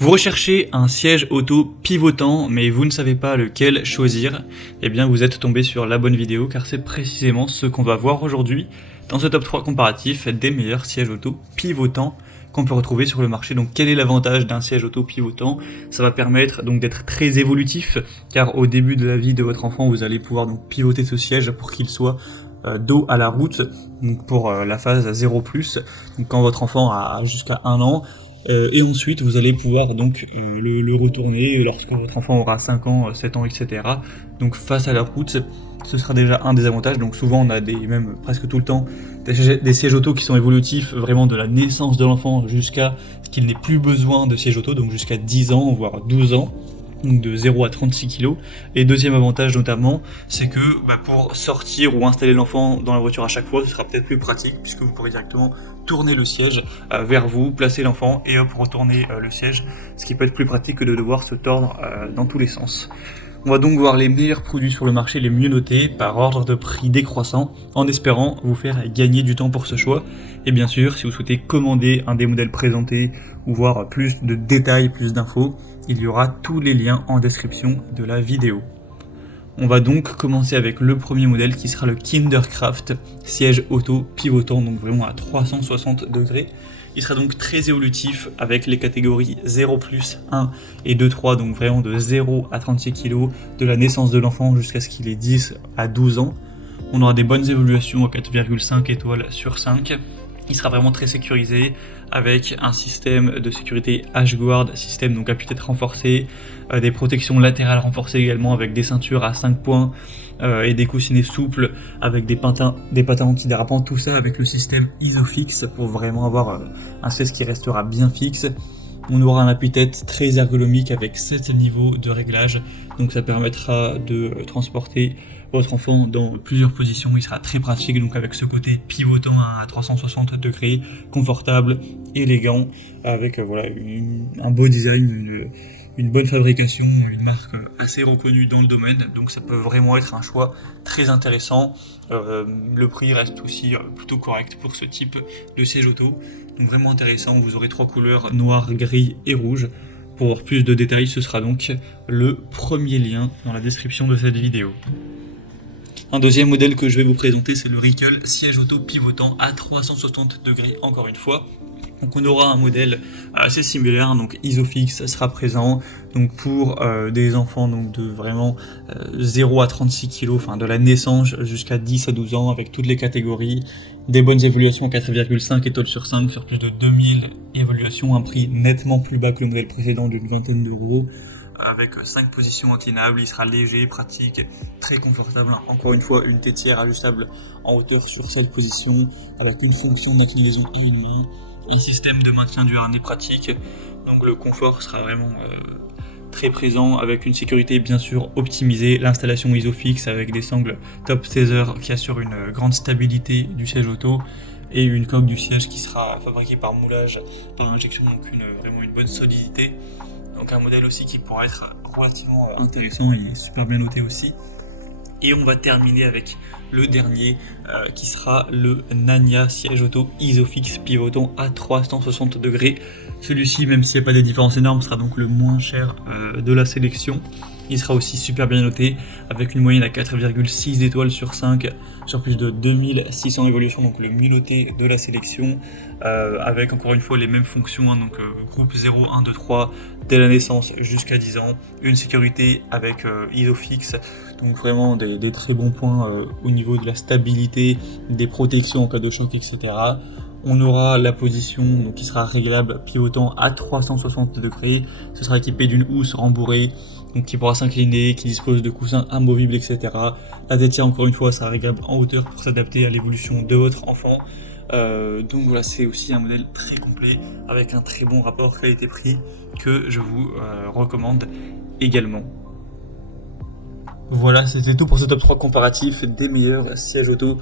Vous recherchez un siège auto pivotant, mais vous ne savez pas lequel choisir, eh bien vous êtes tombé sur la bonne vidéo, car c'est précisément ce qu'on va voir aujourd'hui dans ce top 3 comparatif des meilleurs sièges auto pivotants qu'on peut retrouver sur le marché. Donc quel est l'avantage d'un siège auto pivotant? Ça va permettre donc d'être très évolutif, car au début de la vie de votre enfant, vous allez pouvoir donc pivoter ce siège pour qu'il soit dos à la route, donc pour la phase 0+, donc quand votre enfant a jusqu'à 1 an. Et ensuite, vous allez pouvoir donc le retourner lorsque votre enfant aura 5 ans, 7 ans, etc. Donc face à la route, ce sera déjà un des avantages. Donc souvent, on a même presque tout le temps, des sièges auto qui sont évolutifs vraiment de la naissance de l'enfant jusqu'à ce qu'il n'ait plus besoin de siège auto, donc jusqu'à 10 ans, voire 12 ans. Donc de 0 à 36 kg. Et deuxième avantage notamment, c'est que pour sortir ou installer l'enfant dans la voiture à chaque fois, ce sera peut-être plus pratique puisque vous pourrez directement tourner le siège vers vous, placer l'enfant et hop, retourner le siège, ce qui peut être plus pratique que de devoir se tordre dans tous les sens. On va donc voir les meilleurs produits sur le marché, les mieux notés, par ordre de prix décroissant, en espérant vous faire gagner du temps pour ce choix. Et bien sûr, si vous souhaitez commander un des modèles présentés, ou voir plus de détails, plus d'infos, il y aura tous les liens en description de la vidéo. On va donc commencer avec le premier modèle qui sera le Kindercraft, siège auto pivotant, donc vraiment à 360 degrés. Il sera donc très évolutif avec les catégories 0+, 1 et 2, 3, donc vraiment de 0 à 36 kg, de la naissance de l'enfant jusqu'à ce qu'il ait 10 à 12 ans. On aura des bonnes évolutions à 4,5 étoiles sur 5. Il sera vraiment très sécurisé avec un système de sécurité H-Guard, système donc à pu-être renforcé, des protections latérales renforcées également avec des ceintures à 5 points et des coussinets souples avec des patins antidérapants, tout ça avec le système Isofix pour vraiment avoir un siège qui restera bien fixe. On aura un appui-tête très ergonomique avec 7 niveaux de réglage, donc ça permettra de transporter votre enfant dans plusieurs positions. Il sera très pratique, donc avec ce côté pivotant à 360 degrés, confortable, élégant, avec un beau design, une bonne fabrication, une marque assez reconnue dans le domaine, donc ça peut vraiment être un choix très intéressant. Le prix reste aussi plutôt correct pour ce type de siège auto, donc vraiment intéressant. Vous aurez 3 couleurs, noir, gris et rouge. Pour voir plus de détails, ce sera donc le premier lien dans la description de cette vidéo. Un deuxième modèle que je vais vous présenter, c'est le Rickle, siège auto pivotant à 360 degrés encore une fois. Donc on aura un modèle assez similaire, donc Isofix sera présent donc pour des enfants donc de vraiment 0 à 36 kg, enfin de la naissance jusqu'à 10 à 12 ans avec toutes les catégories, des bonnes évaluations 4,5 étoiles sur 5 sur plus de 2000 évaluations, un prix nettement plus bas que le modèle précédent d'une vingtaine d'euros. Avec 5 positions inclinables, il sera léger, pratique, très confortable. Encore une fois, une tétière ajustable en hauteur sur 7 positions, avec une fonction d'inclinaison et une main, un système de maintien du harnais pratique, donc le confort sera vraiment très présent, avec une sécurité bien sûr optimisée, l'installation Isofix avec des sangles top Tether qui assurent une grande stabilité du siège auto, et une coque du siège qui sera fabriquée par moulage, par injection, donc vraiment une bonne solidité. Donc un modèle aussi qui pourra être relativement intéressant et super bien noté aussi. Et on va terminer avec le dernier qui sera le Nania siège auto Isofix pivotant à 360 degrés. Celui-ci, même s'il n'y a pas des différences énormes, sera donc le moins cher de la sélection. Il sera aussi super bien noté avec une moyenne à 4,6 étoiles sur 5 sur plus de 2600 évolutions, donc le mieux noté de la sélection, avec encore une fois les mêmes fonctions, donc groupe 0, 1, 2, 3 dès la naissance jusqu'à 10 ans, une sécurité avec Isofix, donc vraiment des très bons points au niveau de la stabilité, des protections en cas de choc, etc. On aura la position donc, qui sera réglable pivotant à 360 degrés, ce sera équipé d'une housse rembourrée, donc qui pourra s'incliner, qui dispose de coussins amovibles, etc. La tétière, encore une fois, sera réglable en hauteur pour s'adapter à l'évolution de votre enfant. Donc voilà, c'est aussi un modèle très complet avec un très bon rapport qualité-prix que je vous recommande également. Voilà, c'était tout pour ce top 3 comparatif des meilleurs sièges auto